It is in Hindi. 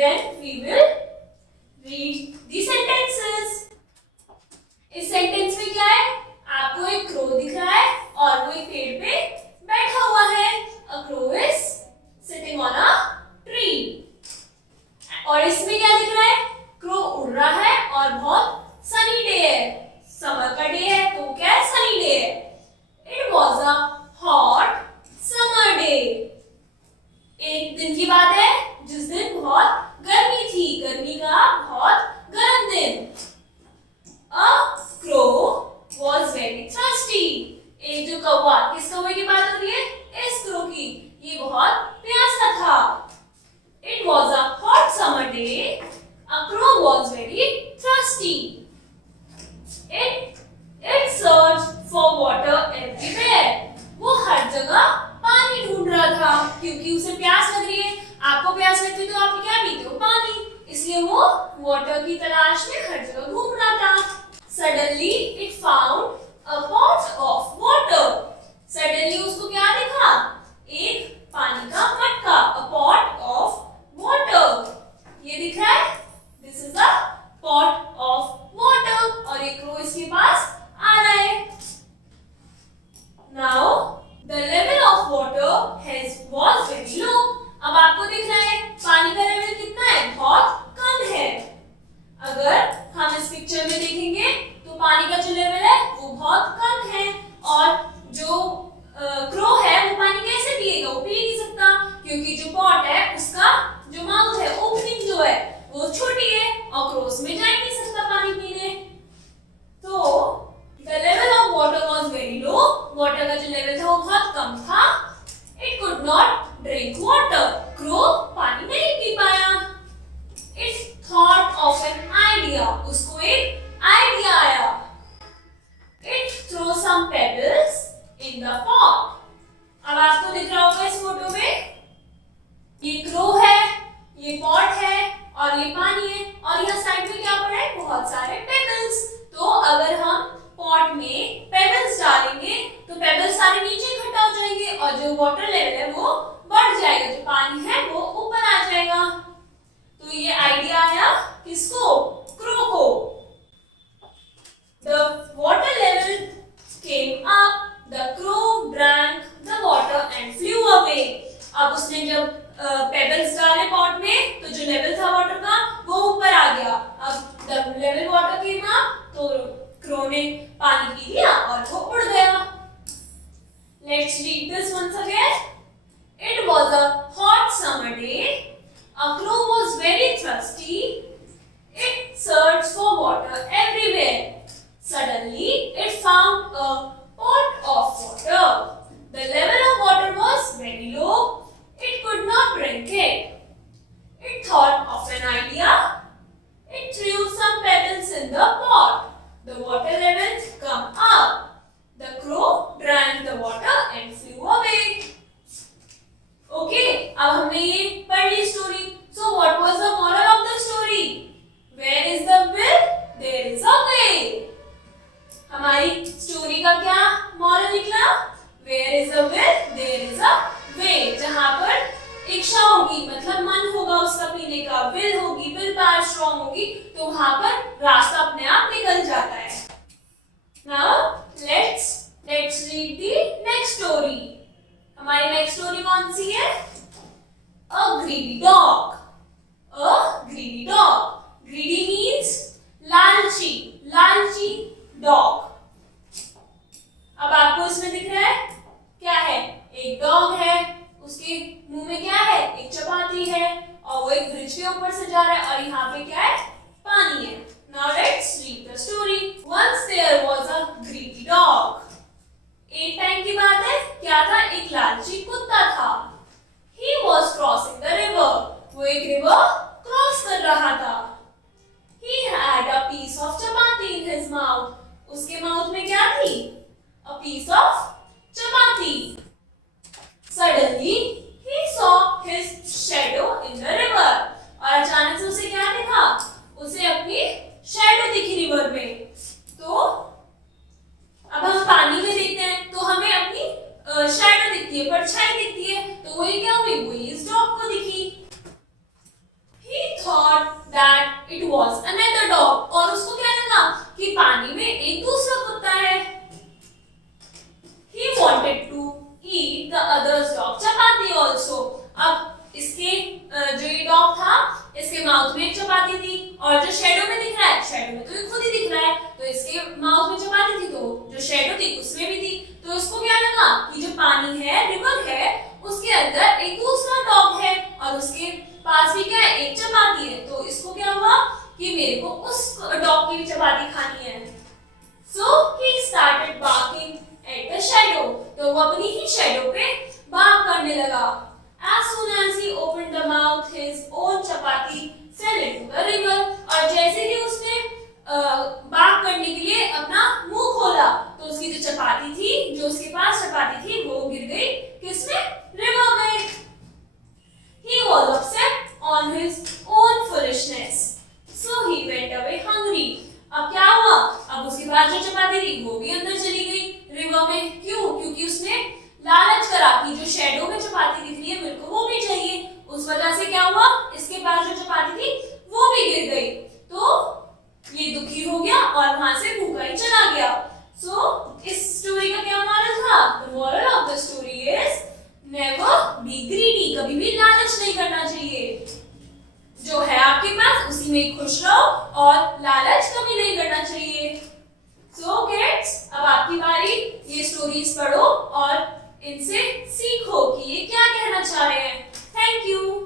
then we will read the sentences. इस सेंटेंस में क्या है? आपको एक क्रो दिख रहा है और वो एक पेड़ पे बैठा हुआ है. A crow is sitting on a tree. और इसमें क्या दिख रहा है? क्रो उड़ रहा है और बहुत सनी डे है. समर का डे है तो क्या है? सनी डे है. It was a hot summer day. एक दिन की बात है जिस दिन बहुत गर्मी थी. गर्मी का बहुत गर्म दिन. A crow was very thirsty. एक जो कौवा, किस कौवे की बात हो रही है? इस क्रो की. ये बहुत प्यासा था. It was a hot summer day. A crow was very thirsty. It searched for water everywhere. वो हर जगह पानी ढूंढ रहा था क्योंकि उसे प्यास लग रही है. आपको प्यास लगती है तो आप क्या पीते हो? पानी. इसलिए वो वाटर की तलाश में हर जगह घूम रहा था. Suddenly it found a pot of water. Suddenly उसको क्या दिखा? एक पानी का मटका. A pot of water. ये दिख रहा है? This is a pot of water. और एक क्रो इसके पास आ रहा है. Now the level of water was very low. अब आपको दिख रहा है पानी का लेवल कितना है? बहुत कम है. अगर हम इस पिक्चर में देखेंगे तो पानी का जो लेवल है वो बहुत कम है और जो क्रो है वो पानी कैसे पिएगा? वो पी नहीं सकता क्योंकि जो पॉट है उसका जो माउथ है, ओपनिंग जो है वो छोटी है और क्रो उसमें जा ही नहीं सकता पानी पीने. तो the level of water was very low. Water का जो लेवल था वो बहुत कम था. It could not drink water. Crow पानी नहीं पी पाया. It thought of an idea. उसको एक आइडिया आया. It threw some pebbles in the pot. अब आपको दिख रहा होगा इस फोटो में ये क्रो है, ये पॉट है और ये पानी है और यहाँ साइड में क्या पड़ा है? बहुत सारे पेबल्स. तो अगर हम पॉट में पेबल्स डालेंगे तो पेबल्स सारे नीचे इकट्ठा हो जाएंगे और जो वाटर लेवल है वो बढ़ जाएगा. जो पानी है वो ऊपर आ जाएगा. तो ये आइडिया आया किसको? क्रो को. The water level came up. The crow drank the water and flew away. अब उसने जब पेबल्स डाले पॉट में तो जो लेवल था वाटर का वो ऊपर आ गया. अब जब लेवल वाटर came up तो क्रो ने पानी पी लिया और वो उड़ गया. Let's read this once again. It was a hot summer day. A crow was very thirsty. It searched for water everywhere. Suddenly, it found a pot of water. The level of water was very low. It could not drink it. It thought of an idea. It threw some pebbles in the pot. The water levels come up. The crow drank the water and flew away. Okay, अब हमने ये पढ़ ली story. So what was the moral of the story? Where is the will? There is a way. हमारी स्टोरी का क्या मॉरल निकला? Where is the will? There is a way. जहाँ पर इच्छा होगी मतलब मन होगा उसका पीने का, विल होगी, विल पावर स्ट्रॉन्ग होगी तो वहाँ पर रास्ता अपने आप निकल जाता है. Now let's read the next story. हमारी नेक्स्ट स्टोरी कौन सी है? A greedy dog. A greedy dog. Greedy means लालची. लालची डॉग. अब आपको इसमें दिख रहा है क्या है? एक डॉग है, उसके मुंह में क्या है? एक चपाती है और वो एक ब्रिज के ऊपर से जा रहा है और यहाँ पे क्या है? पानी है. Now let's read the story. Once there was a greedy dog. एक टाइम की बात है, क्या था? एक लालची कुत्ता था. He was crossing the river. वो एक रिवर क्रॉस कर रहा था. He had a piece of chapati in his mouth. उसके माउथ में क्या थी? A piece of chapati. Suddenly he saw his shadow in the river. और अचानक से उसे क्या दिखा? उसे अपनी शैडो दिखी रिवर में. तो अब हम पानी में देखते हैं तो हमें अपनी शैडो दिखती है, परछाई दिखती है. तो वही क्या हुई? वही इस डॉग को और जो शेडो में दिख रहा है, शेडो में तो ये खुद ही दिख रहा है, तो इसके माउथ में चपाती थी तो जो शेडो थी उसमें भी थी, तो इसको क्या लगा कि जो पानी है, रिवर है, उसके अंदर एक दूसरा डॉग है और उसके पास भी क्या है, एक चपाती है, तो इसको क्या हुआ कि मेरे को उस डॉग की भी चपाती खानी है। So he started barking at the shadow. तो वो अपनी ही शेडो पे बार्क करने लगा। As soon as he opened the mouth, his own chapati fell into the river. और जैसे ही उसने बार्क करने के लिए अपना मुंह खोला, तो उसकी जो चपाती थी, जो उसके पास चपाती थी, वो गिर गई किसमें, रिवर में। He was upset on his own foolishness, so he went away hungry. अब क्या हुआ, अब उसके पास जो चपाती थी वो भी अंदर चली गई रिवर में। क्यों? क्योंकि उसने लालच करा कि जो शेडो में चपाती दिख रही है मेरे को वो भी चाहिए, उस वजह से क्या हुआ, इसके पास जो चपाती थी वो भी गिर गई, तो ये दुखी हो गया और वहां से भूखा ही चला गया। सो इस स्टोरी का क्या मॉरल था? The moral of the story is never be greedy, कभी भी लालच नहीं करना चाहिए। जो है आपके पास उसी में खुश रहो और लालच कभी नहीं करना चाहिए। सो किड्स, अब आपकी बारी, ये स्टोरीज पढ़ो और इनसे सीखो कि ये क्या कहना चाह रहे हैं। Thank you.